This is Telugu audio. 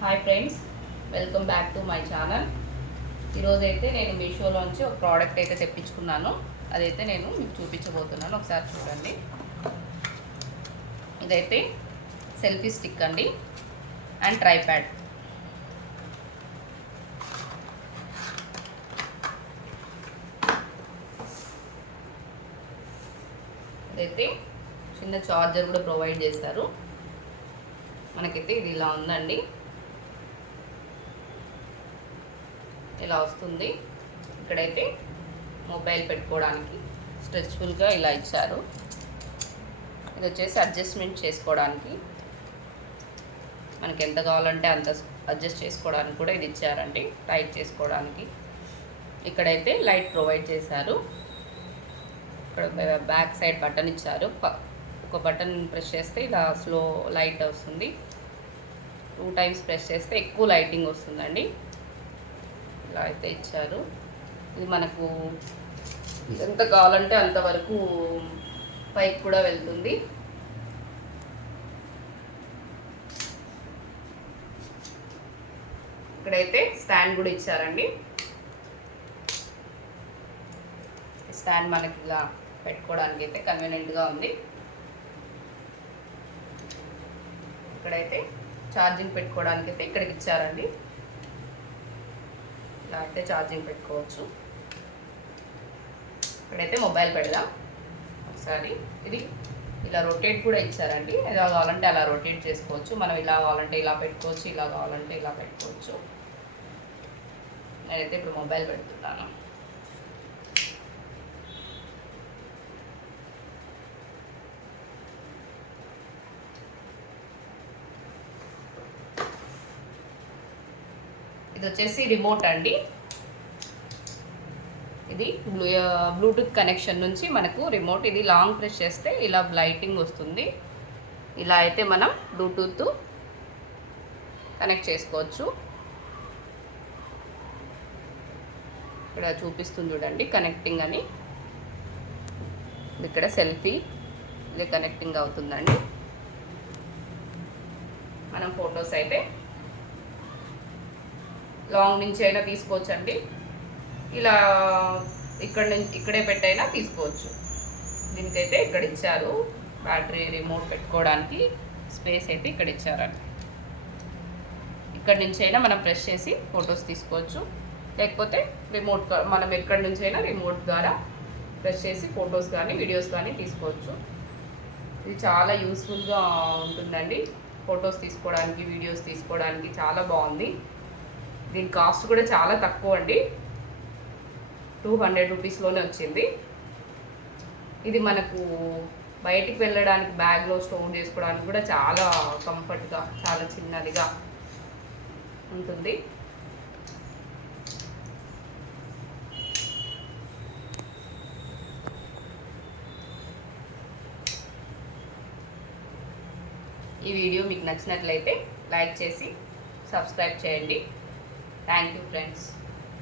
Hi friends, welcome back to my channel. ఈరోజైతే నేను మీషోలోంచి ఒక ప్రోడక్ట్ అయితే తెప్పించుకున్నాను. అదైతే నేను మీకు చూపించబోతున్నాను. ఒకసారి చూడండి. ఇదైతే సెల్ఫీ స్టిక్ అండి అండ్ ట్రైప్యాడ్. ఇదైతే చిన్న చార్జర్ కూడా ప్రొవైడ్ చేస్తారు. మనకైతే ఇది ఇలా ఉందండి, ఇలా వస్తుంది. ఇక్కడైతే మొబైల్ పెట్టుకోవడానికి స్ట్రెచ్ఫుల్గా ఇలా ఇచ్చారు. ఇది వచ్చేసి అడ్జస్ట్మెంట్ చేసుకోవడానికి, మనకి ఎంత కావాలంటే అంత అడ్జస్ట్ చేసుకోవడానికి కూడా ఇది ఇచ్చారండి, టైట్ చేసుకోవడానికి. ఇక్కడైతే లైట్ ప్రొవైడ్ చేశారు. ఇక్కడ బ్యాక్ సైడ్ బటన్ ఇచ్చారు. ఒక బటన్ ప్రెస్ చేస్తే ఇలా స్లో లైట్ వస్తుంది. 2 టైమ్స్ ప్రెస్ చేస్తే ఎక్కువ లైటింగ్ వస్తుందండి. ఇలా అయితే ఇచ్చారు. ఇది మనకు ఎంత కావాలంటే అంతవరకు పైకి కూడా వెళ్తుంది. ఇక్కడైతే స్టాండ్ కూడా ఇచ్చారండి. స్టాండ్ మనకి ఇలా పెట్టుకోవడానికి అయితే కన్వీనియంట్గా ఉంది. ఇక్కడైతే ఛార్జింగ్ పెట్టుకోవడానికి అయితే ఇక్కడికి ఇచ్చారండి. ఇలా అయితే ఛార్జింగ్ పెట్టుకోవచ్చు. ఇక్కడైతే మొబైల్ పెడదాం ఒకసారి. ఇది ఇలా రొటేట్ కూడా ఇచ్చారండి. ఎలా కావాలంటే అలా రొటేట్ చేసుకోవచ్చు. మనం ఇలా కావాలంటే ఇలా పెట్టుకోవచ్చు, ఇలా కావాలంటే ఇలా పెట్టుకోవచ్చు. నేనైతే ఇప్పుడు మొబైల్ పెడుతున్నాను. ఇది వచ్చేసి రిమోట్ అండి. ఇది బ్లూటూత్ కనెక్షన్ నుంచి మనకు రిమోట్. ఇది లాంగ్ ప్రెస్ చేస్తే ఇలా లైటింగ్ వస్తుంది. ఇలా అయితే మనం బ్లూటూత్ కనెక్ట్ చేసుకోవచ్చు. ఇక్కడ చూపిస్తుంది చూడండి, కనెక్టింగ్ అని. ఇక్కడ సెల్ఫీ ఇది కనెక్టింగ్ అవుతుందండి. మనం ఫొటోస్ అయితే లాంగ్ నుంచి అయినా తీసుకోవచ్చు అండి. ఇలా ఇక్కడే పెట్టైనా తీసుకోవచ్చు. దీనికైతే ఇక్కడ ఇచ్చారు బ్యాటరీ, రిమోట్ పెట్టుకోవడానికి స్పేస్ అయితే ఇక్కడ ఇచ్చారండి. ఇక్కడ నుంచి అయినా మనం ప్రెస్ చేసి ఫొటోస్ తీసుకోవచ్చు. లేకపోతే రిమోట్ మనం ఎక్కడి నుంచి అయినా రిమోట్ ద్వారా ప్రెస్ చేసి ఫొటోస్ కానీ వీడియోస్ కానీ తీసుకోవచ్చు. ఇది చాలా యూస్ఫుల్గా ఉంటుందండి. ఫొటోస్ తీసుకోవడానికి, వీడియోస్ తీసుకోవడానికి చాలా బాగుంది. దీని కాస్ట్ కూడా చాలా తక్కువ అండి, 200 రూపీస్లోనే వచ్చింది. ఇది మనకు బయటికి వెళ్ళడానికి బ్యాగ్లో స్టోర్ చేసుకోవడానికి కూడా చాలా కంఫర్ట్గా, చాలా చిన్నదిగా ఉంటుంది. ఈ వీడియో మీకు నచ్చినట్లయితే లైక్ చేసి సబ్స్క్రైబ్ చేయండి. Thank you friends.